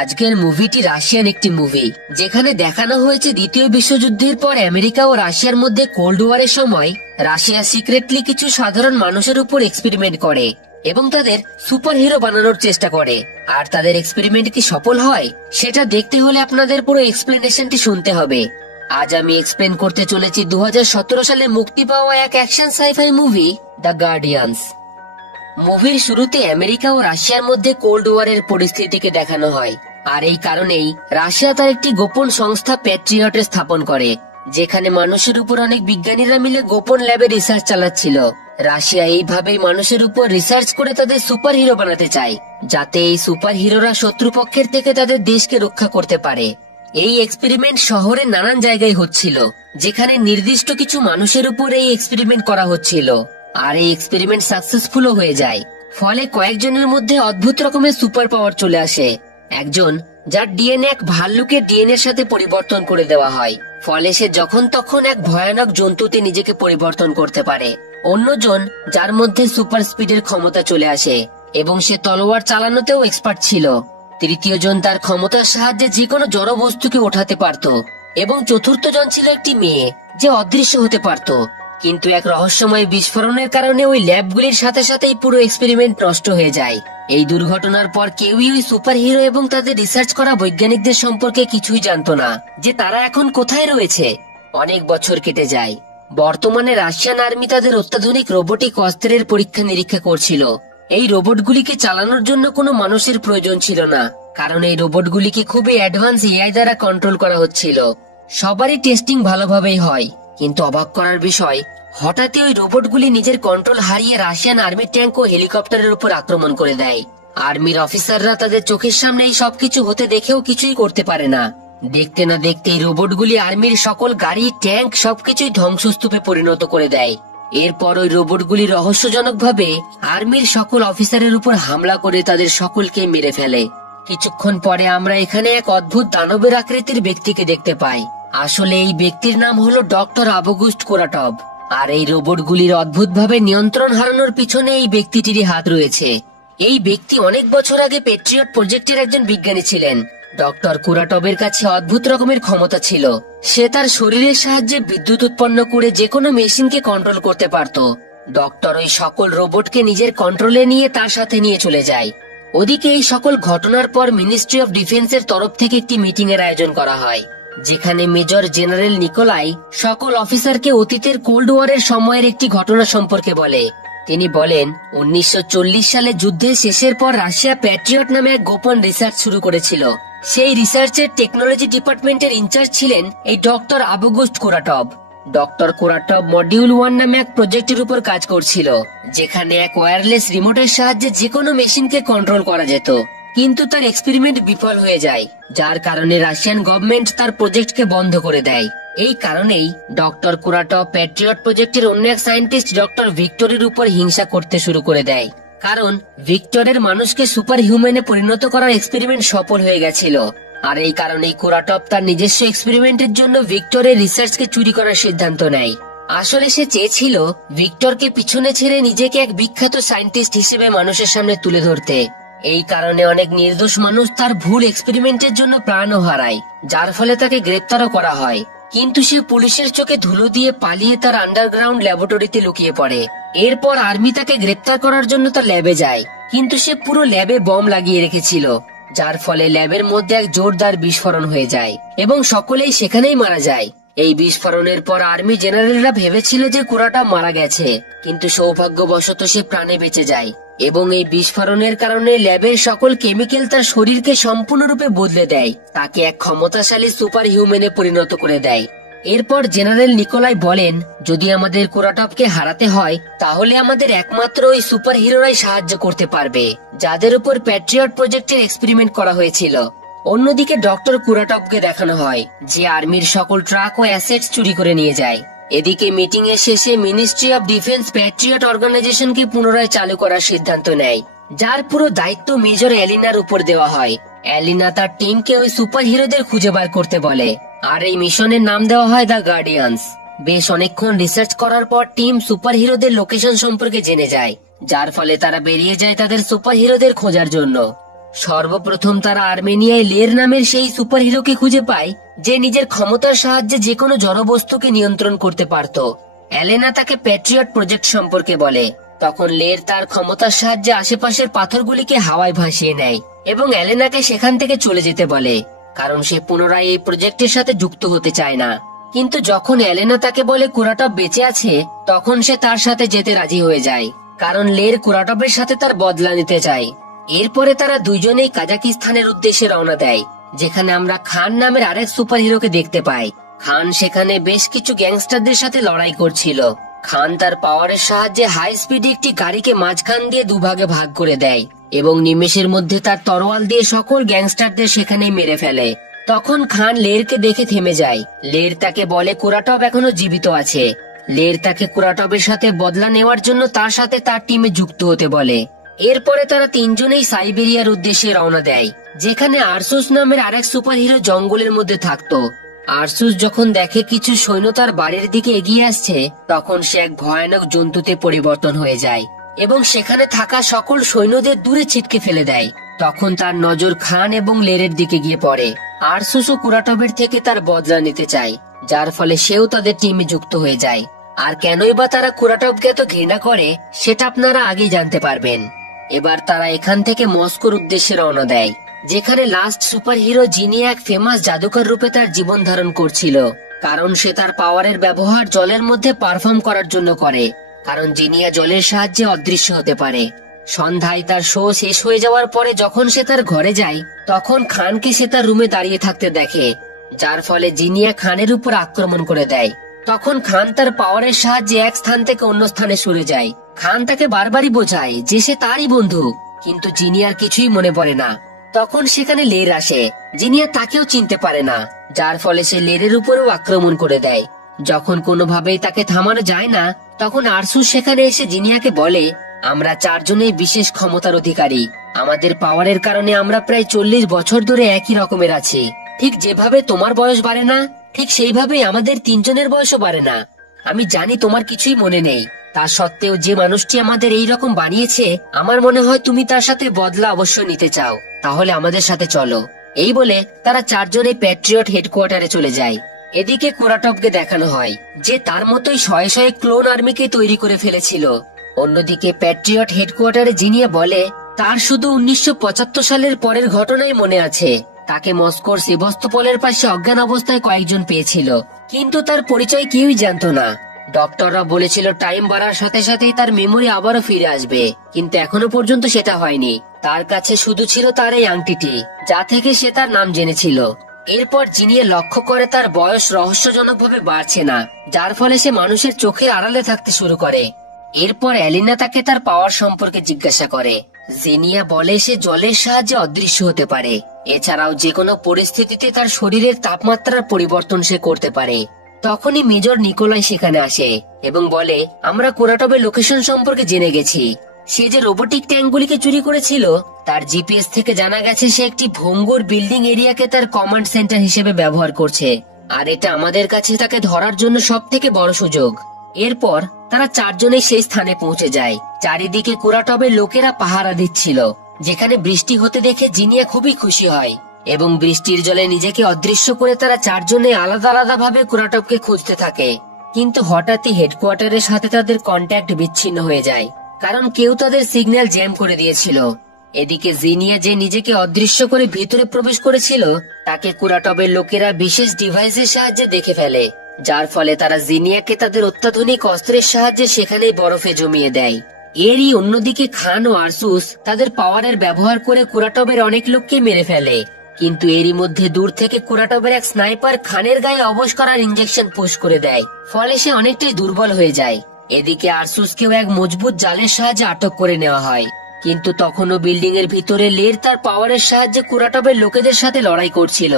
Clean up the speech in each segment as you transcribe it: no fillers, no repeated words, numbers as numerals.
আজকের মুভিটি রাশিয়ান একটি মুভি, যেখানে দেখানো হয়েছে দ্বিতীয় বিশ্বযুদ্ধের পর আমেরিকা ও রাশিয়ার মধ্যে কোল্ড ওয়ারের সময় রাশিয়া সিক্রেটলি কিছু সাধারণ মানুষের উপর এক্সপেরিমেন্ট করে এবং তাদের সুপার হিরো বানানোর চেষ্টা করে। আর তাদের এক্সপেরিমেন্ট কি সফল হয় সেটা দেখতে হলে আপনাদের পুরো এক্সপ্লেনেশনটি শুনতে হবে। আজ আমি এক্সপ্লেন করতে চলেছি 2017 সালে মুক্তি পাওয়া এক action sci-fi movie the guardians. মুভির শুরুতে আমেরিকা ও রাশিয়ার মধ্যে কোল্ড ওয়ারের পরিস্থিতিকে দেখানো হয়, আর এই কারণেই রাশিয়া তার একটি গোপন সংস্থা প্যাট্রিয়ট স্থাপন করে, যেখানে মানুষের উপর অনেক বিজ্ঞানীরা মিলে গোপন ল্যাবে রিসার্চ চালাচ্ছিল। রাশিয়া এইভাবেই মানুষের উপর রিসার্চ করে তাদের সুপার হিরো বানাতে চায়, যাতে এই সুপার হিরোরা শত্রুপক্ষের থেকে তাদের দেশকে রক্ষা করতে পারে। এই এক্সপেরিমেন্ট শহরের নানান জায়গায় হচ্ছিল, যেখানে নির্দিষ্ট কিছু মানুষের উপর এই এক্সপেরিমেন্ট করা হচ্ছিল, আর এই এক্সপেরিমেন্ট সাকসেসফুলও হয়ে যায়। ফলে কয়েকজনের মধ্যে অদ্ভুত রকমের সুপার পাওয়ার চলে আসে। একজন যার ডিএনএ এক ভাল্লুকের ডিএনএ এর সাথে পরিবর্তন করে দেওয়া হয়, ফলে সে যখন তখন এক ভয়ানক জন্তুতে নিজেকে পরিবর্তন করতে পারে। অন্যজন যার মধ্যে সুপার স্পিডের ক্ষমতা চলে আসে এবং সে তলোয়ার চালানোতেও এক্সপার্ট ছিল। তৃতীয় জন তার ক্ষমতার সাহায্যে যে কোনো জড় বস্তুকে ওঠাতে পারত, এবং চতুর্থ জন ছিল একটি মেয়ে যে অদৃশ্য হতে পারত। কিন্তু এক রহস্যময় বিস্ফোরণের কারণে ওই ল্যাবগুলির সাথে সাথেই পুরো এক্সপেরিমেন্ট নষ্ট হয়ে যায়। এই দুর্ঘটনার পর কেউই ওই সুপার হিরো এবং তাদের রিসার্চ করা বৈজ্ঞানিকদের সম্পর্কে কিছুই জানতো না, যে তারা এখন কোথায় রয়েছে। অনেক বছর কেটে যায়। বর্তমানে রাশিয়ান আর্মি তাদের অত্যাধুনিক রোবোটিক অস্ত্রের পরীক্ষা নিরীক্ষা করছিল। এই রোবটগুলিকে চালানোর জন্য কোনো মানুষের প্রয়োজন ছিল না, কারণ এই রোবটগুলিকে খুবই অ্যাডভান্স এআই দ্বারা কন্ট্রোল করা হচ্ছিল। সবারই টেস্টিং ভালোভাবেই হয়, কিন্তু অবাক করার বিষয়, হঠাৎই ওই রোবটগুলি নিজের কন্ট্রোল হারিয়ে রাশিয়ান আর্মি ট্যাঙ্ক ও হেলিকপ্টারের উপর আক্রমণ করে দেয়। আর্মির অফিসাররা তাদের চোখের সামনে এই সবকিছু হতে দেখেও কিছুই করতে পারে না। দেখতে না দেখতে এই রোবটগুলি আর্মির সকল গাড়ি, ট্যাঙ্ক সবকিছুই ধ্বংসস্তূপে পরিণত করে দেয়। এরপর ওই রোবটগুলি রহস্যজনকভাবে আর্মির সকল অফিসারের উপর হামলা করে তাদের সকলকে মেরে ফেলে। কিছুক্ষণ পরে আমরা এখানে এক অদ্ভুত দানবের আকৃতির ব্যক্তিকে দেখতে পাই। আসলে এই ব্যক্তির নাম হলো ডক্টর আবগুস্ট কোরাটভ, আর এই রোবটগুলির অদ্ভুতভাবে নিয়ন্ত্রণ হারানোর পিছনে এই ব্যক্তিটিরই হাত রয়েছে। এই ব্যক্তি অনেক বছর আগে প্যাট্রিয়ট প্রজেক্টের একজন বিজ্ঞানী ছিলেন। ডক্টর কুরাটভের কাছে অদ্ভুত রকমের ক্ষমতা ছিল। সে তার শরীরের সাহায্যে বিদ্যুৎ উৎপন্ন করে যে কোনো মেশিনকে কন্ট্রোল করতে পারত। ডক্টর ওই সকল রোবটকে নিজের কন্ট্রোলে নিয়ে তার সাথে নিয়ে চলে যায়। ওদিকে এই সকল ঘটনার পর মিনিস্ট্রি অফ ডিফেন্সের তরফ থেকে একটি মিটিং এর আয়োজন করা হয়, যেখানে মেজর জেনারেল নিকোলাই সকল অফিসারকে অতীতের কোল্ড ওয়ারের সময়ের একটি ঘটনা সম্পর্কে বলে। তিনি বলেন, 1940 সালে যুদ্ধের শেষের পর রাশিয়া প্যাট্রিয়ট নামে এক গোপন রিসার্চ শুরু করেছিল। সেই রিসার্চের টেকনোলজি ডিপার্টমেন্টের ইনচার্জ ছিলেন এই ডক্টর আবগুস্ট কোরাটভ। ডক্টর কোরাটভ মডিউল 1 নামে এক প্রজেক্টের উপর কাজ করছিল, যেখানে এক ওয়্যারলেস রিমোটের সাহায্যে যে কোনো মেশিনকে কন্ট্রোল করা যেত। কিন্তু তার এক্সপেরিমেন্ট বিফল হয়ে যায়, যার কারণে রাশিয়ান গভর্নমেন্ট তার প্রজেক্টকে বন্ধ করে দেয়। এই কারণেই ডক্টর কুরাটভ প্যাট্রিয়ট প্রজেক্টের অন্য এক সায়েন্টিস্ট ডক্টর ভিক্টরের উপর হিংসা করতে শুরু করে দেয়, কারণ ভিক্টরের মানুষকে সুপার হিউম্যানে পরিণত করার এক্সপেরিমেন্ট সফল হয়ে গেছিল। আর এই কারণেই কুরাটভ তার নিজস্ব এক্সপেরিমেন্টের জন্য ভিক্টরের রিসার্চকে চুরি করার সিদ্ধান্ত নেয়। আসলে সে চেয়েছিল ভিক্টরকে পিছনে ছেড়ে নিজেকে এক বিখ্যাত সায়েন্টিস্ট হিসেবে মানুষের সামনে তুলে ধরতে। এই কারণে অনেক নির্দোষ মানুষ তার ভুল এক্সপেরিমেন্টের জন্য প্রাণও হারায়, যার ফলে তাকে গ্রেপ্তারও করা হয়। কিন্তু সে পুলিশের চোখে ধুলো দিয়ে পালিয়ে তার আন্ডারগ্রাউন্ড ল্যাবরেটরিতে লুকিয়ে পড়ে। এরপর আর্মি তাকে গ্রেপ্তার করার জন্য তার ল্যাবে যায়, কিন্তু সে পুরো ল্যাবে বম লাগিয়ে রেখেছিল, যার ফলে ল্যাবের মধ্যে এক জোরদার বিস্ফোরণ হয়ে যায় এবং সকলেই সেখানেই মারা যায়। এই বিস্ফোরণের পর আর্মি জেনারেলরা ভেবেছিল যে কুরাটভ মারা গেছে, কিন্তু সৌভাগ্যবশত সে প্রাণে বেঁচে যায় এবং এই বিস্ফোরণের কারণে ল্যাবের সকল কেমিক্যাল তার শরীরকে সম্পূর্ণরূপে বদলে দেয়, তাকে এক ক্ষমতাশালী সুপার হিউম্যানে পরিণত করে দেয়। এরপর জেনারেল নিকোলাই বলেন, যদি আমাদের কুরাটভকে হারাতে হয় তাহলে আমাদের একমাত্র ওই সুপার হিরোরাই সাহায্য করতে পারবে, যাদের উপর প্যাট্রিয়ট প্রজেক্টের এক্সপেরিমেন্ট করা হয়েছিল। অন্যদিকে ডক্টর কুরাটভকে দেখানো হয় যে আর্মির সকল ট্রাক ও অ্যাসেটস চুরি করে নিয়ে যায়। এদিকে মিটিং এর শেষে মিনিস্ট্রি অফ ডিফেন্স প্যাট্রিয়ট অর্গানাইজেশনকে পুনরায় চালু করার সিদ্ধান্ত নেয়, যার পুরো দায়িত্ব মেজর এলিনার উপর দেওয়া হয়। এলিনা তার টিমকে ওই সুপার হিরোদের খুঁজে বার করতে বলে, আর এই মিশনের নাম দেওয়া হয় দ্য গার্ডিয়ান্স। বেশ অনেকক্ষণ রিসার্চ করার পর টিম সুপার হিরোদের লোকেশন সম্পর্কে জেনে যায়, যার ফলে তারা বেরিয়ে যায় তাদের সুপার হিরোদের খোঁজার জন্য। সর্বপ্রথম তারা আর্মেনিয়ায় লের নামের সেই সুপার হিরোকে খুঁজে পায়, যে নিজের ক্ষমতার সাহায্যে যে কোনো জড়বস্তুকে নিয়ন্ত্রণ করতে পারত। এলেনা তাকে প্যাট্রিয়ট প্রজেক্ট সম্পর্কে বলে। তখন লের তার ক্ষমতার সাহায্যে আশেপাশের পাথরগুলিকে হাওয়ায় ভাসিয়ে নেয় এবং এলেনাকে সেখান থেকে চলে যেতে বলে, কারণ সে পুনরায় এই প্রজেক্টের সাথে যুক্ত হতে চায় না। কিন্তু যখন এলেনা তাকে বলে কুরাটভ বেঁচে আছে, তখন সে তার সাথে যেতে রাজি হয়ে যায়, কারণ লের কুরাটভের সাথে তার বদলা নিতে চায়। এরপরে তারা দুইজনেই কাজাকিস্তানের উদ্দেশ্যে রওনা দেয়, যেখানে আমরা খান নামের আরেক সুপার হিরোকে দেখতে পাই। খান সেখানে বেশ কিছু গ্যাংস্টারদের সাথে লড়াই করছিল। খান তার পাওয়ারের সাহায্যে হাই স্পিডে একটি গাড়িকে মাঝখান দিয়ে দুভাগে ভাগ করে দেয় এবং নিমেষের মধ্যে তার তরোয়াল দিয়ে সকল গ্যাংস্টারদের সেখানে মেরে ফেলে। তখন খান লেরকে দেখে থেমে যায়। লের তাকে বলে কুরাটভ এখনো জীবিত আছে। লের তাকে কুরাটভের সাথে বদলা নেওয়ার জন্য তার সাথে তার টিমে যুক্ত হতে বলে। এরপরে তারা তিনজনেই সাইবেরিয়ার উদ্দেশ্যে রওনা দেয়, যেখানে আরসুস নামের আরেক সুপার হিরো জঙ্গলের মধ্যে থাকতো। আরসুস যখন দেখে কিছু সৈন্য তার বাড়ির দিকে এগিয়ে আসছে, তখন সে এক ভয়ানক জন্তুতে পরিবর্তন হয়ে যায় এবং সেখানে থাকা সকল সৈন্যদের দূরে ছিটকে ফেলে দেয়। তখন তার নজর খান এবং লেরের দিকে গিয়ে পড়ে। আরসুসও কুরাটভের থেকে তার বদলা নিতে চায়, যার ফলে সেও তাদের টিমে যুক্ত হয়ে যায়। আর কেনই বা তারা কুরাটভকে এত ঘৃণা করে, সেটা আপনারা আগেই জানতে পারবেন। এবার তারা এখান থেকে মস্কোর উদ্দেশ্যে রওনা দেয়, যেখানে লাস্ট সুপার হিরো যিনি এক ফেমাস জাদুকর রূপে তার জীবন ধারণ করছিল, কারণ সে তার পাওয়ারের ব্যবহার জলের মধ্যে পারফর্ম করার জন্য করে, কারণ জিনিয়া জলের সাহায্যে অদৃশ্য হতে পারে। সন্ধ্যায় তার শো শেষ হয়ে যাওয়ার পরে যখন সে তার ঘরে যায়, তখন খানকে সে তার রুমে দাঁড়িয়ে থাকতে দেখে, যার ফলে জিনিয়া খানের উপর আক্রমণ করে দেয়। তখন খান তার পাওয়ারের সাহায্যে এক স্থান থেকে অন্য স্থানে সরে যায়। খান তাকে বারবারই বোঝায় যে সে তারই বন্ধু, কিন্তু জিনিয়ার কিছুই মনে পড়ে না। তখন সেখানে লের আসে, জিনিয়া তাকেও চিনতে পারে না, যার ফলে সে লেরের উপরেও আক্রমণ করে দেয়। যখন কোনোভাবেই তাকে থামানো যায় না, তখন আরসুস সেখানে এসে জিনিয়াকে বলে, আমরা চারজনেই বিশেষ ক্ষমতার অধিকারী। আমাদের পাওয়ারের কারণে আমরা প্রায় 40 বছর ধরে একই রকমের আছি। ঠিক যেভাবে তোমার বয়স বাড়ে না, ঠিক সেইভাবেই আমাদের তিনজনের বয়সও বাড়ে না। আমি জানি তোমার কিছুই মনে নেই, তা সত্ত্বেও যে মানুষটি আমাদের এই রকম বানিয়েছে, আমার মনে হয় তুমি তার সাথে বদলা অবশ্য নিতে চাও। তাহলে আমাদের সাথে চলো। এই বলে তারা চারজনে প্যাট্রিয়ট হেডকোয়ার্টারে চলে যায়। এদিকে কুরাটভকে দেখানো হয় যে তার মতোই শয়ে শয়ে ক্লোন আর্মিকে তৈরি করে ফেলেছিল। অন্যদিকে প্যাট্রিয়ট হেডকোয়ার্টারে জিনিয়া বলে তার শুধু 1975 সালের পরের ঘটনাই মনে আছে। তাকে মস্কোর সেভাস্তোপলের পাশে অজ্ঞান অবস্থায় কয়েকজন পেয়েছিল, কিন্তু তার পরিচয় কেউই জানতো না। ডক্টররা বলেছিল টাইম বাড়ার সাথে সাথেই তার মেমোরি আবারও ফিরে আসবে, কিন্তু এখনো পর্যন্ত সেটা হয়নি। তার কাছে শুধু ছিল তার এই আংটিটি, যা থেকে সে তার নাম জেনেছিল। এরপর জিনিয়া লক্ষ্য করে তার বয়স রহস্যজনকভাবে বাড়ছে না, যার ফলে সে মানুষের চোখের আড়ালে থাকতে শুরু করে। এরপর এলিনা তাকে তার পাওয়ার সম্পর্কে জিজ্ঞাসা করে। জিনিয়া বলে সে জলের সাহায্যে অদৃশ্য হতে পারে, এছাড়াও যে কোনো পরিস্থিতিতে তার শরীরের তাপমাত্রার পরিবর্তন সে করতে পারে। তখনই মেজর নিকোলাই সেখানে আসে এবং বলে, আমরা কুরাটভের লোকেশন সম্পর্কে জেনে গেছি। সে যে রোবোটিক ট্যাঙ্কগুলিকে চুরি করেছিল, তার জিপিএস থেকে জানা গেছে সে একটি ভঙ্গুর বিল্ডিং এরিয়াকে তার কমান্ড সেন্টার হিসেবে ব্যবহার করছে, আর এটা আমাদের কাছে তাকে ধরার জন্য সব থেকে বড় সুযোগ। এরপর তারা চারজনেই সেই স্থানে পৌঁছে যায়। চারিদিকে কুরাটভের লোকেরা পাহারা দিচ্ছিল। যেখানে বৃষ্টি হতে দেখে জিনিয়া খুবই খুশি হয় এবং বৃষ্টির জলে নিজেকে অদৃশ্য করে তারা চারজনে আলাদা আলাদা ভাবে কুরাটভকে খুঁজতে থাকে। কিন্তু হঠাৎই হেডকোয়ার্টারের সাথে তাদের কন্ট্যাক্ট বিচ্ছিন্ন হয়ে যায়, কারণ কেউ তাদের সিগন্যাল জ্যাম করে দিয়েছিল। এদিকে জিনিয়া যে নিজেকে অদৃশ্য করে ভিতরে প্রবেশ করেছিল, তাকে কুরাটভের লোকেরা বিশেষ ডিভাইসের সাহায্যে দেখে ফেলে, যার ফলে তারা জিনিয়াকে তাদের অত্যাধুনিক অস্ত্রের সাহায্যে সেখানেই বরফে জমিয়ে দেয়। এরই অন্যদিকে খান ও আরসুস তাদের পাওয়ারের ব্যবহার করে কুরাটভের অনেক লোককে মেরে ফেলে, কিন্তু এরই মধ্যে দূর থেকে কুরাটভের এক স্নাইপার খানের গায়ে অবশ করার ইঞ্জেকশন পুশ করে দেয়, ফলে সে অনেকটাই দুর্বল হয়ে যায়। এদিকে আরসুসকেও এক মজবুত জালের সাহায্যে আটক করে নেওয়া হয়, কিন্তু তখনও বিল্ডিং এর ভিতরে লের তার পাওয়ারের সাহায্যে কুরাটভের লোকেদের সাথে লড়াই করছিল।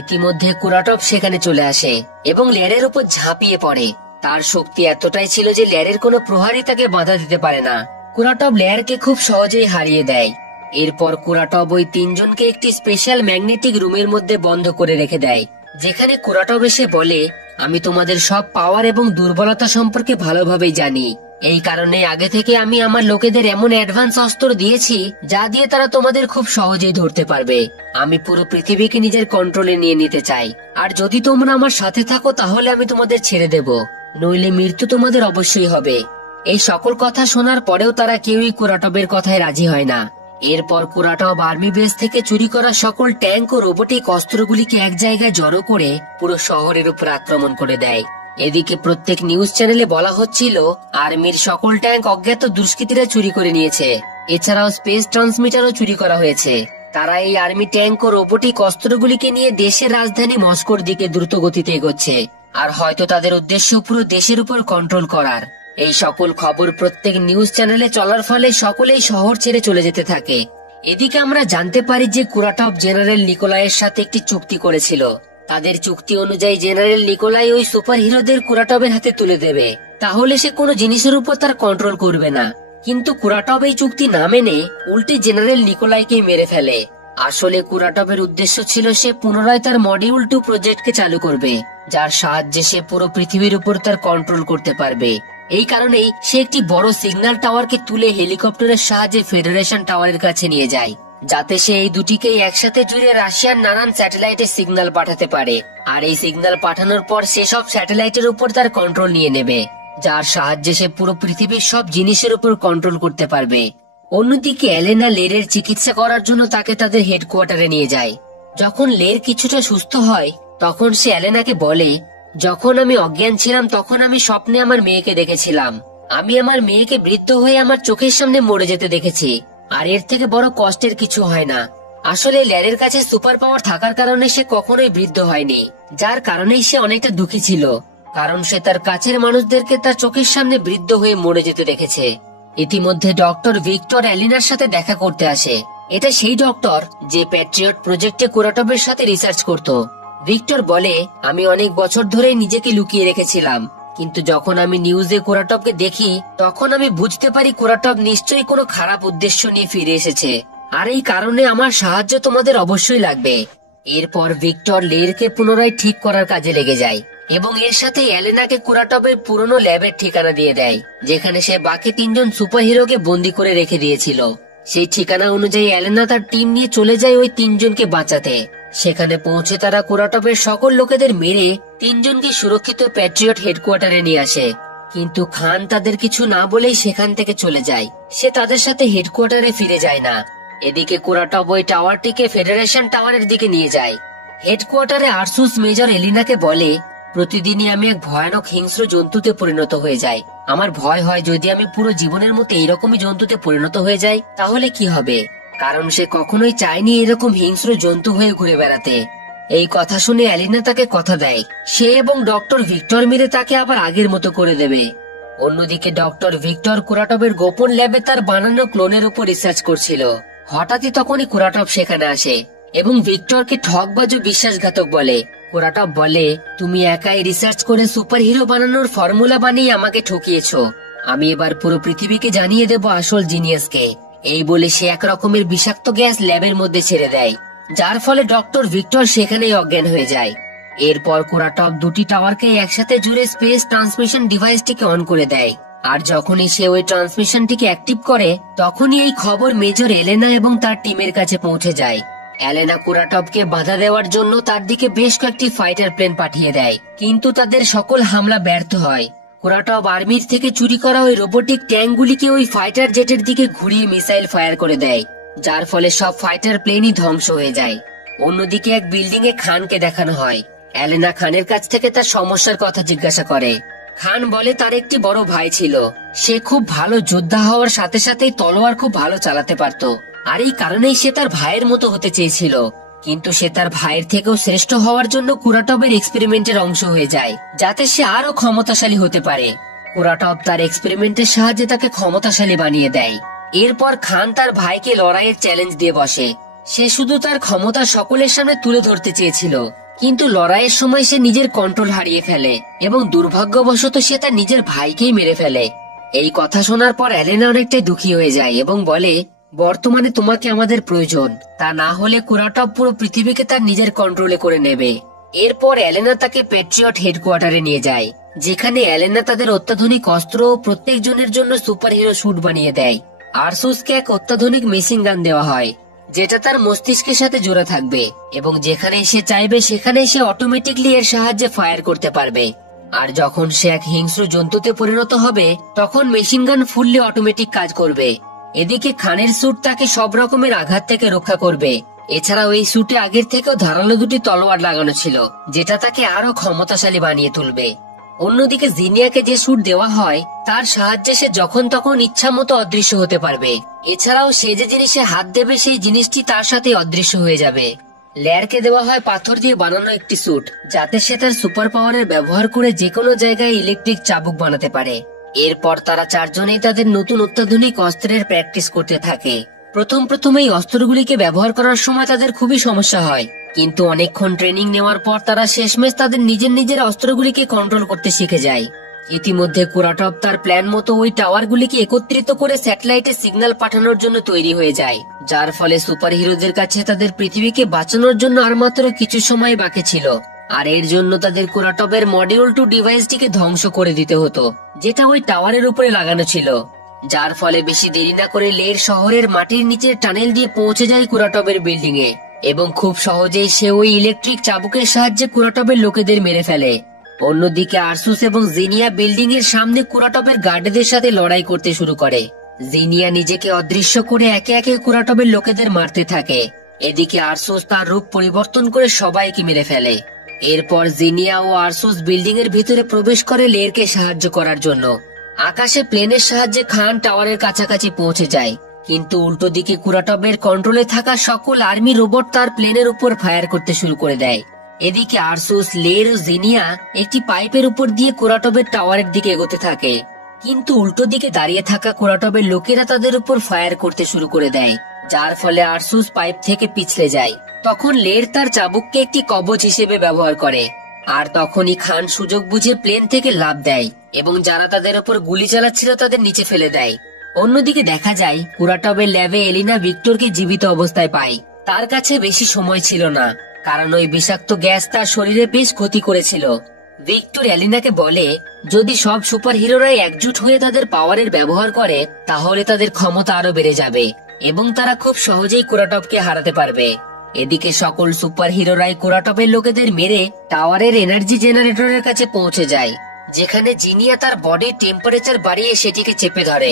ইতিমধ্যে কুরাটভ সেখানে চলে আসে এবং লেরের উপর ঝাঁপিয়ে পড়ে। তার শক্তি এতটাই ছিল যে লেরের কোনো প্রহারই তাকে বাধা দিতে পারে না। কুরাটভ লেরকে খুব সহজেই হারিয়ে দেয়। এরপর কুরাটভ ওই তিনজনকে একটি স্পেশাল ম্যাগনেটিক রুমের মধ্যে বন্ধ করে রেখে দেয়, যেখানে কুরাটভ এসে বলে, আমি তোমাদের সব পাওয়ার এবং দুর্বলতা সম্পর্কে ভালোভাবেই জানি। এই কারণে আগে থেকে আমি আমার লোকেদের এমন অ্যাডভান্স অস্ত্র দিয়েছি যা দিয়ে তারা তোমাদের খুব সহজেই ধরতে পারবে। আমি পুরো পৃথিবীকে নিজের কন্ট্রোলে নিয়ে নিতে চাই, আর যদি তোমরা আমার সাথে থাকো তাহলে আমি তোমাদের ছেড়ে দেব, নইলে মৃত্যু তোমাদের অবশ্যই হবে। এই সকল কথা শোনার পরেও তারা কেউই কুরাটবের কথায় রাজি হয় না। এরপর কুরাটব আর্মি বেস থেকে চুরি করা সকল ট্যাঙ্ক ও রোবোটিক অস্ত্রগুলিকে এক জায়গায় জড়ো করে পুরো শহরের উপর আক্রমণ করে দেয়। এদিকে প্রত্যেক নিউজ চ্যানেলে বলা হচ্ছিল আর্মির সকল ট্যাঙ্ক অজ্ঞাত দুষ্কৃতীরা চুরি করে নিয়েছে। এছাড়াও স্পেস ট্রান্সমিটারও চুরি করা হয়েছে। তারা এই আর্মি ট্যাঙ্ক ও রোবোটিক অস্ত্রগুলিকে নিয়ে দেশের রাজধানী মস্কোর দিকে দ্রুত গতিতে এগোচ্ছে, আর হয়তো তাদের উদ্দেশ্য পুরো দেশের উপর কন্ট্রোল করার। এই সকল খবর প্রত্যেক নিউজ চ্যানেলে চলার ফলে সকলেই শহর ছেড়ে চলে যেতে থাকে। এদিকে আমরা জানতে পারি যে কুরাটব জেনারেল নিকোলাইয়ের সাথে একটি চুক্তি করেছিল। তাদের চুক্তি অনুযায়ী জেনারেল নিকোলাই ওই সুপার হিরোদের কুরাটবের হাতে তুলে দেবে, তাহলে সে কোনো জিনিসের উপর তার কন্ট্রোল করবে না। কিন্তু কুরাটব এই চুক্তি না মেনে উল্টে জেনারেল নিকোলাইকে মেরে ফেলে। আসলে কুরাটবের উদ্দেশ্য ছিল সে পুনরায় তার মডিউল 2 প্রজেক্টকে চালু করবে, যার সাহায্যে সে পুরো পৃথিবীর উপর তার কন্ট্রোল করতে পারবে। এই কারণেই সে একটি বড় সিগন্যাল টাওয়ারকে তুলে হেলিকপ্টারের সাহায্যে ফেডারেশন টাওয়ারের কাছে নিয়ে যায়, যাতে সে এই দুটিকেই একসাথে জুড়ে রাশিয়ার নানান স্যাটেলাইটে সিগন্যাল পাঠাতে পারে। আর এই সিগন্যাল পাঠানোর পর সে সব স্যাটেলাইটের উপর তার কন্ট্রোল নিয়ে নেবে, যার সাহায্যে সে পুরো পৃথিবীর সব জিনিসের উপর কন্ট্রোল করতে পারবে। অন্যদিকে এলেনা লেরের চিকিৎসা করার জন্য তাকে তাদের হেডকোয়ার্টারে নিয়ে যায়। যখন লের কিছুটা সুস্থ হয় তখন সে এলেনাকে বলে, যখন আমি অজ্ঞান ছিলাম তখন আমি স্বপ্নে আমার মেয়েকে দেখেছিলাম। আমি আমার মেয়েকে বৃদ্ধ হয়ে আমার চোখের সামনে মরে যেতে দেখেছি, আর এর থেকে বড় কষ্টের কিছু হয় না। আসলে লেরের কাছে সুপার পাওয়ার থাকার কারণে সে কখনোই বৃদ্ধ হয়নি, যার কারণেই সে অনেকটা দুঃখী ছিল, কারণ সে তার কাছের মানুষদেরকে তার চোখের সামনে বৃদ্ধ হয়ে মরে যেতে দেখেছে। ইতিমধ্যে ডক্টর ভিক্টর এলিনার সাথে দেখা করতে আসে। এটা সেই ডক্টর যে প্যাট্রিয়ট প্রজেক্টে কুরাটবের সাথে রিসার্চ করত। ভিক্টর বলে, আমি অনেক বছর ধরে নিজেকে লুকিয়ে রেখেছিলাম, কিন্তু যখন আমি নিউজে কুরাটবকে দেখি তখন আমি বুঝতে পারি কুরাটব নিশ্চয়ই কোনো খারাপ উদ্দেশ্য নিয়ে ফিরে এসেছে, আর এই কারণে আমার সাহায্য তোমাদের অবশ্যই লাগবে। এরপর ভিক্টর লেরকে পুনরায় ঠিক করার কাজে লেগে যায় এবং এর সাথে এলেনাকে কুরাটবের পুরনো ল্যাবের ঠিকানা দিয়ে দেয়, যেখানে সে বাকি 3 জন সুপার হিরোকে বন্দী করে রেখে দিয়েছিল। সেই ঠিকানা অনুযায়ী এলেনা তার টিম নিয়ে চলে যায় ওই 3 জনকে বাঁচাতে। সেখানে পৌঁছে তারা কুরাটবের সকল লোকেদের মেরে 3 জনকে সুরক্ষিত প্যাট্রিয়ট হেডকোয়ার্টারে নিয়ে আসে। কিন্তু খান তাদের কিছু না বলেই সেখান থেকে চলে যায়। সে তাদের সাথে হেডকোয়ার্টারে ফিরে যায় না। এদিকে কুরাটব ওই টাওয়ারটিকে ফেডারেশন টাওয়ারের দিকে নিয়ে যায়। হেডকোয়ার্টারে আরসুস মেজর এলিনাকে বলে, প্রতিদিনই আমি এক ভয়ানক হিংস্র জন্তুতে পরিণত হয়ে যাই। আমার ভয় হয় যদি আমি পুরো জীবনের মতো এইরকমই জন্তুতে পরিণত হয়ে যাই তাহলে কি হবে, কারণ সে কখনোই চায়নি এরকম হিংস্র জন্তু হয়ে ঘুরে বেড়াতে। এই কথা শুনে এলিনা তাকে কথা দেয় সে এবং ডক্টর ভিক্টর মিলে তাকে আবার আগের মতো করে দেবে। অন্যদিকে ডক্টর ভিক্টর কুরাটবের গোপন ল্যাবে তার বানানো ক্লোনের উপর রিসার্চ করছিল। হঠাৎই তখনই কুরাটব সেখানে আসে এবং ভিক্টরকে ঠকবাজ ও বিশ্বাসঘাতক বলে। কুরাটব বলে, তুমি একাই রিসার্চ করে সুপার হিরো বানানোর ফর্মুলা বানিয়ে আমাকে ঠকিয়েছো। আমি এবার পুরো পৃথিবীকে জানিয়ে দেব আসল জিনিয়াসকে। এই বলে সে এক রকমের বিষাক্ত গ্যাস ল্যাবের মধ্যে ছেড়ে দেয়, যার ফলে ডক্টর ভিক্টর সেখানেই অজ্ঞান হয়ে যায়। এরপর কুরাটব দুটি টাওয়ারকে একসাথে জুড়ে স্পেস ট্রান্সমিশন ডিভাইসটিকে অন করে দেয়। আর যখনই সে ওই ট্রান্সমিশনটিকে অ্যাক্টিভ করে তখনই এই খবর মেজর এলেনা এবং তার টিমের কাছে পৌঁছে যায়। এলেনা কুরাটবকে বাধা দেওয়ার জন্য তার দিকে বেশ কয়েকটি ফাইটার প্লেন পাঠিয়ে দেয়, কিন্তু তাদের সকল হামলা ব্যর্থ হয়। কুরাটব আর্মির থেকে চুরি করা ওই রোবোটিক ট্যাঙ্কগুলিকে ওই ফাইটার জেটের দিকে ঘুরিয়ে মিসাইল ফায়ার করে দেয়, যার ফলে সব ফাইটার প্লেনই ধ্বংস হয়ে যায়। অন্যদিকে এক বিল্ডিং এ খানকে দেখানো হয়। এলেনা খানের কাছ থেকে তার সমস্যার কথা জিজ্ঞাসা করে। খান বলে তার একটি বড় ভাই ছিল, সে খুব ভালো যোদ্ধা হওয়ার সাথে সাথেই তলোয়ার খুব ভালো চালাতে পারত, আর এই কারণেই সে তার ভাইয়ের মতো হতে চেয়েছিল। কিন্তু সে তার ভাইয়ের থেকেও শ্রেষ্ঠ হওয়ার জন্য কুরাটবের এক্সপেরিমেন্টের অংশ হয়ে যায়, যাতে সে আরো ক্ষমতাশালী হতে পারে। কুরাটব তার এক্সপেরিমেন্টের সাহায্যে তাকে ক্ষমতাশালী বানিয়ে দেয়। এরপর খান তার ভাইকে লড়াইয়ের চ্যালেঞ্জ দিয়ে বসে। সে শুধু তার ক্ষমতা সকলের সামনে তুলে ধরতে চেয়েছিল, কিন্তু লড়াইয়ের সময় সে নিজের কন্ট্রোল হারিয়ে ফেলে এবং দুর্ভাগ্যবশত সে তার নিজের ভাইকেই মেরে ফেলে। এই কথা শোনার পর এলেনা অনেকটাই দুঃখী হয়ে যায় এবং বলে, বর্তমানে তোমাকে আমাদের প্রয়োজন, তা না হলে কুরাটব পুরো পৃথিবীকে তার নিজের কন্ট্রোলে করে নেবে। এরপর এলেনা তাকে প্যাট্রিয়ট হেডকোয়ার্টারে নিয়ে যায়, যেখানে এলেনা তাদের অত্যাধুনিক অস্ত্র ও প্রত্যেকজনের জন্য সুপার হিরো স্যুট বানিয়ে দেয়। আরসুসকে এক অত্যাধুনিক মেশিন গান দেওয়া হয়, যেটা তার মস্তিষ্কের সাথে জোড়া থাকবে এবং যেখানে সে চাইবে সেখানে সে অটোমেটিকলি এর সাহায্যে ফায়ার করতে পারবে। আর যখন সে এক হিংস্র জন্তুতে পরিণত হবে তখন মেশিন গান ফুললি অটোমেটিক কাজ করবে। এদিকে খানের স্যুট তাকে সব রকমের আঘাত থেকে রক্ষা করবে। এছাড়াও এই স্যুটে আগের থেকেও ধারালো দুটি তলোয়ার লাগানো ছিল, যেটা তাকে আরো ক্ষমতাশালী বানিয়ে তুলবে। অন্যদিকে জিনিয়াকে যে স্যুট দেওয়া হয় তার সাহায্যে সে যখন তখন ইচ্ছা মতো অদৃশ্য হতে পারবে। এছাড়াও সে যে জিনিসে হাত দেবে সেই জিনিসটি তার সাথে অদৃশ্য হয়ে যাবে। লেয়ারকে দেওয়া হয় পাথর দিয়ে বানানো একটি স্যুট, যাতে সে তার সুপার পাওয়ারের ব্যবহার করে যে কোনো জায়গায় ইলেকট্রিক চাবুক বানাতে পারে। এরপর তারা চারজনেই তাদের নতুন অত্যাধুনিক অস্ত্রের প্র্যাকটিস করতে থাকে। প্রথম এই অস্ত্রগুলিকে ব্যবহার করার সময় তাদের খুবই সমস্যা হয়, কিন্তু অনেকক্ষণ ট্রেনিং নেওয়ার পর তারা শেষমেশ তাদের নিজের অস্ত্রগুলিকে কন্ট্রোল করতে শিখে যায়। ইতিমধ্যে কুরাটপ তার প্ল্যান মতো ওই টাওয়ারগুলিকে একত্রিত করে স্যাটেলাইটে সিগন্যাল পাঠানোর জন্য তৈরি হয়ে যায়, যার ফলে সুপার হিরোদের কাছে তাদের পৃথিবীকে বাঁচানোর জন্য আর মাত্র কিছু সময় বাকি ছিল। আর এর জন্য তাদের কুরাটপের মডিউল 2 ডিভাইসটিকে ধ্বংস করে দিতে হতো, যেটা ওই টাওয়ারের উপরে লাগানো ছিল। যার ফলে বেশি দেরি না করে লের শহরের মাটির নিচের টানেল দিয়ে পৌঁছে যায় কুরাটপের বিল্ডিং এ, এবং খুব সহজেই সে ওই ইলেকট্রিক চাবুকের সাহায্যে কুরাটপের লোকেদের মেরে ফেলে। অন্যদিকে আরসুস এবং জিনিয়া বিল্ডিং এর সামনে কুরাটপের গার্ডদের সাথে লড়াই করতে শুরু করে। জিনিয়া নিজেকে অদৃশ্য করে একে একে কুরাটপের লোকেদের মারতে থাকে। এদিকে আরসুস তার রূপ পরিবর্তন করে সবাইকে মেরে ফেলে। এরপর জিনিয়া ও আরসুস বিল্ডিং এর ভিতরে প্রবেশ করে লেরকে সাহায্য করার জন্য। আকাশে প্লেনের সাহায্যে খান টাওয়ারের কাছাকাছি পৌঁছে যায়, কিন্তু উল্টো দিকে কুরাটপের কন্ট্রোলে থাকা সকল আর্মি রোবট তার প্লেনের উপর ফায়ার করতে শুরু করে দেয়। এদিকে আরসুস, লের ও জিনিয়া একটি পাইপের উপর দিয়ে কুরাটপের টাওয়ারের দিকে এগোতে থাকে, কিন্তু উল্টো দিকে দাঁড়িয়ে থাকা কুরাটপের লোকেরা তাদের উপর ফায়ার করতে শুরু করে দেয়, যার ফলে আরসুস পাইপ থেকে পিছলে যায়। তখন লের তার চাবুককে একটি কবচ হিসেবে ব্যবহার করে, আর তখনই খান সুযোগ বুঝে প্লেন থেকে লাফ দেয় এবং যারা তাদের উপর গুলি চালাচ্ছিল তাদের নিচে ফেলে দেয়। অন্যদিকে দেখা যায় কুরাটপের ল্যাবে এলিনা ভিক্টরকে জীবিত অবস্থায় পায়। তার কাছে বেশি সময় ছিল না, কারণ ওই বিষাক্ত গ্যাস তার শরীরে বেশ ক্ষতি করেছিল। ভিক্টর এলিনাকে বলে যদি সব সুপার হিরোরাই একজুট হয়ে তাদের পাওয়ারের ব্যবহার করে তাহলে তাদের ক্ষমতা আরো বেড়ে যাবে এবং তারা খুব সহজেই কুরাটপকে হারাতে পারবে। এদিকে সকল সুপার হিরোরাই কুরাটপের লোকেদের মেরে টাওয়ারের এনার্জি জেনারেটরের কাছে পৌঁছে যায়, যেখানে জিনিয়া তার বডির টেম্পারেচার বাড়িয়ে সেটিকে চেপে ধরে,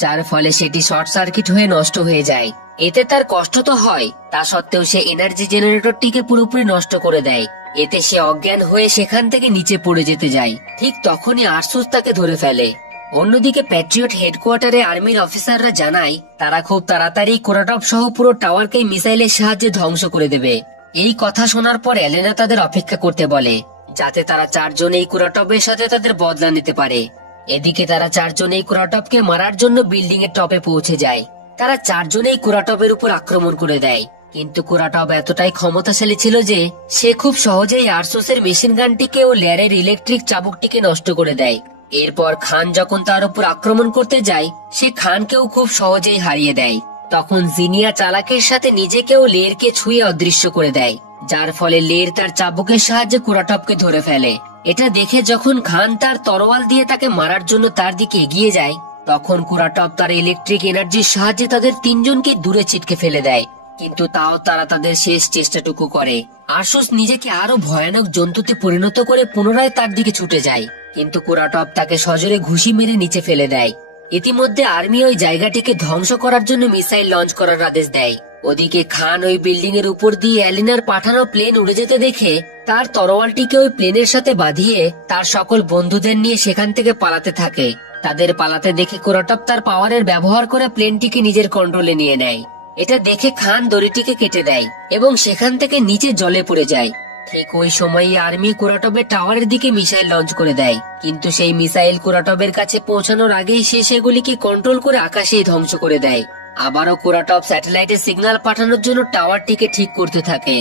যার ফলে সেটি শর্ট সার্কিট হয়ে নষ্ট হয়ে যায়। এতে তার কষ্ট তো হয়, তা সত্ত্বেও সে এনার্জি জেনারেটরটিকে পুরোপুরি নষ্ট করে দেয়। এতে সে অজ্ঞান হয়ে সেখান থেকে নিচে পড়ে যেতে যায়। ঠিক তখনই আরসুস তাকে ধরে ফেলে। অন্যদিকে প্যাট্রিয়ট হেডকোয়ার্টারে আর্মির অফিসাররা জানায় তারা খুব তাড়াতাড়ি কুরাটপ সহ পুরো টাওয়ারকে মিসাইলের সাহায্যে ধ্বংস করে দেবে। এই কথা শোনার পর এলেনা তাদের অপেক্ষা করতে বলে, যাতে তারা চারজন এই কুরাটপের সাথে তাদের বদলা নিতে পারে। এদিকে তারা চারজন এই কুরাটপকে মারার জন্য বিল্ডিং এর টপে পৌঁছে যায়। তারা চারজনেই কুরাটপের উপর আক্রমণ করে দেয়, কিন্তু কুরাটপ এতটাই ক্ষমতাশালী ছিল যে সে খুব সহজেই আরসুসের মেশিন গানটিকে ও লেয়ারের ইলেকট্রিক চাবুকটিকে নষ্ট করে দেয়। এরপর খান যখন তার উপর আক্রমণ করতে যায় সে খানকেও খুব সহজেই হারিয়ে দেয়। তখন জিনিয়া চালাকের সাথে নিজেকেও লেরকে ছুঁয়ে অদৃশ্য করে দেয়, যার ফলে লের তার চাবুকের সাহায্যে কুরাটপকে ধরে ফেলে। এটা দেখে যখন খান তার তরোয়াল দিয়ে তাকে মারার জন্য তার দিকে এগিয়ে যায় তখন কুরাটপ তার ইলেকট্রিক এনার্জির সাহায্যে তাদের তিনজনকে দূরে ছিটকে ফেলে দেয়, কিন্তু তাও তারা তাদের শেষ চেষ্টাটুকু করে। আরসুস নিজেকে আরো ভয়ানক জন্তুতে পরিণত করে পুনরায় তার দিকে ছুটে যায়, কিন্তু কুরাটপ তাকে সজোরে ঘুষি মেরে নিচে ফেলে দেয়। ইতিমধ্যে আর্মি ওই জায়গাটিকে ধ্বংস করার জন্য মিসাইল লঞ্চ করার আদেশ দেয়। ওদিকে খান ওই বিল্ডিং এর উপর দিয়ে এলিনার পাঠানো প্লেন উড়ে যেতে দেখে তার তরোয়ালটিকে ওই প্লেনের সাথে বাঁধিয়ে তার সকল বন্ধুদের নিয়ে সেখান থেকে পালাতে থাকে। তাদের পালাতে দেখে কুরাটপ তার পাওয়ারের ব্যবহার করে প্লেনটিকে নিজের কন্ট্রোলে নিয়ে নেয়। এটা দেখে খান দড়িটিকে কেটে দেয় এবং সেখান থেকে নিচে জলে পড়ে যায়। ঠিক ওই সময়ই আর্মি কুরাটপের টাওয়ারের দিকে মিসাইল লঞ্চ করে দেয়, কিন্তু সেই মিসাইল কুরাটপের কাছে পৌঁছানোর আগেই সে সেগুলিকে কন্ট্রোল করে আকাশেই ধ্বংস করে দেয়। আবারও কুরাটপ স্যাটেলাইটে সিগন্যাল পাঠানোর জন্য টাওয়ারটিকে ঠিক করতে থাকে।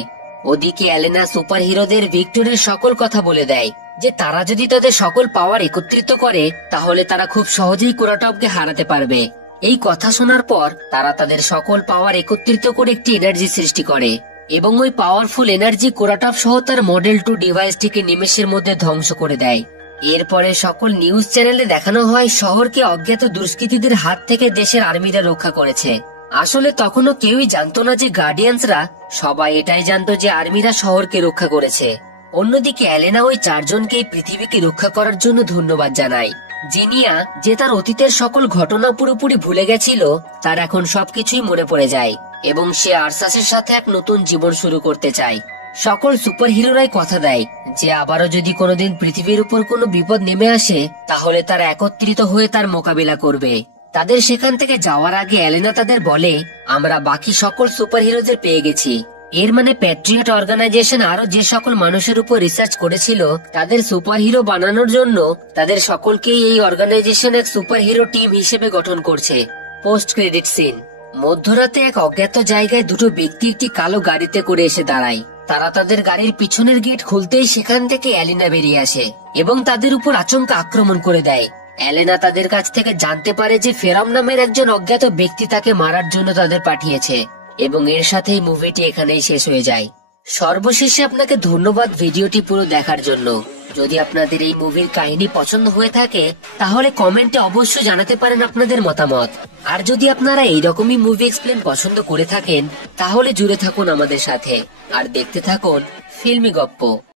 ওদিকে এলেনা সুপার হিরোদের ভিক্টরের সকল কথা বলে দেয় যে তারা যদি তাদের সকল পাওয়ার একত্রিত করে তাহলে তারা খুব সহজেই কুরাটপকে হারাতে পারবে। এই কথা শোনার পর তারা তাদের সকল পাওয়ার একত্রিত করে একটি এনার্জি সৃষ্টি করে এবং ওই পাওয়ারফুল এনার্জি কুরাটপ সহ তার মডেল 2 ডিভাইসটিকে নিমেষের মধ্যে ধ্বংস করে দেয়। এরপরে সকল নিউজ চ্যানেলে দেখানো হয় শহরকে অজ্ঞাত দুষ্কৃতীদের হাত থেকে দেশের আর্মিরা রক্ষা করেছে। আসলে তখনও কেউই জানতো না যে গার্ডিয়ানসরা, সবাই এটাই জানতো যে আর্মিরা শহরকে রক্ষা করেছে। অন্যদিকে এলেনা ওই চারজনকে পৃথিবীকে রক্ষা করার জন্য ধন্যবাদ জানায়। জিনিয়া, যে তার অতীতের সকল ঘটনা পুরোপুরি ভুলে গেছিল, তার এখন সবকিছুই মনে পড়ে যায় এবং সে আরসাসের সাথে এক নতুন জীবন শুরু করতে চায়। সকল সুপার হিরোরাই কথা দেয় যে আবারও যদি কোনোদিন পৃথিবীর উপর কোনো বিপদ নেমে আসে তাহলে তারা একত্রিত হয়ে তার মোকাবিলা করবে। তাদের সেখান থেকে যাওয়ার আগে এলেনা তাদের বলে, আমরা বাকি সকল সুপার হিরোদের পেয়ে গেছি। এর মানে প্যাট্রিয়ট অর্গানাইজেশন আরো যে সকল মানুষের উপর রিসার্চ করেছিল তাদের সুপার হিরো বানানোর জন্য, তাদের সকলকেই এই অর্গানাইজেশন এক সুপার হিরো টিম হিসেবে গঠন করছে। Post credit scene. মধ্যরাতে এক অজ্ঞাত জায়গায় দুটো ব্যক্তি একটি কালো গাড়িতে করে এসে দাঁড়ায়। তারা তাদের গাড়ির পিছনের গেট খুলতেই সেখান থেকে এলিনা বেরিয়ে আসে এবং তাদের উপর আচমকা আক্রমণ করে দেয়। এলেনা তাদের কাছ থেকে জানতে পারে যে ফেরাম নামের একজন অজ্ঞাত ব্যক্তি তাকে মারার জন্য তাদের পাঠিয়েছে এবং এর সাথেই মুভিটি এখানেই শেষ হয়ে যায়। সর্বশেষে আপনাকে ধন্যবাদ ভিডিওটি পুরো দেখার জন্য। যদি আপনাদের এই মুভির কাহিনী পছন্দ হয়ে থাকে তাহলে কমেন্টে অবশ্যই জানাতে পারেন আপনাদের মতামত। আর যদি আপনারা এইরকমই মুভি এক্সপ্লেন পছন্দ করে থাকেন তাহলে জুড়ে থাকুন আমাদের সাথে আর দেখতে থাকুন ফিল্মি গপ্প।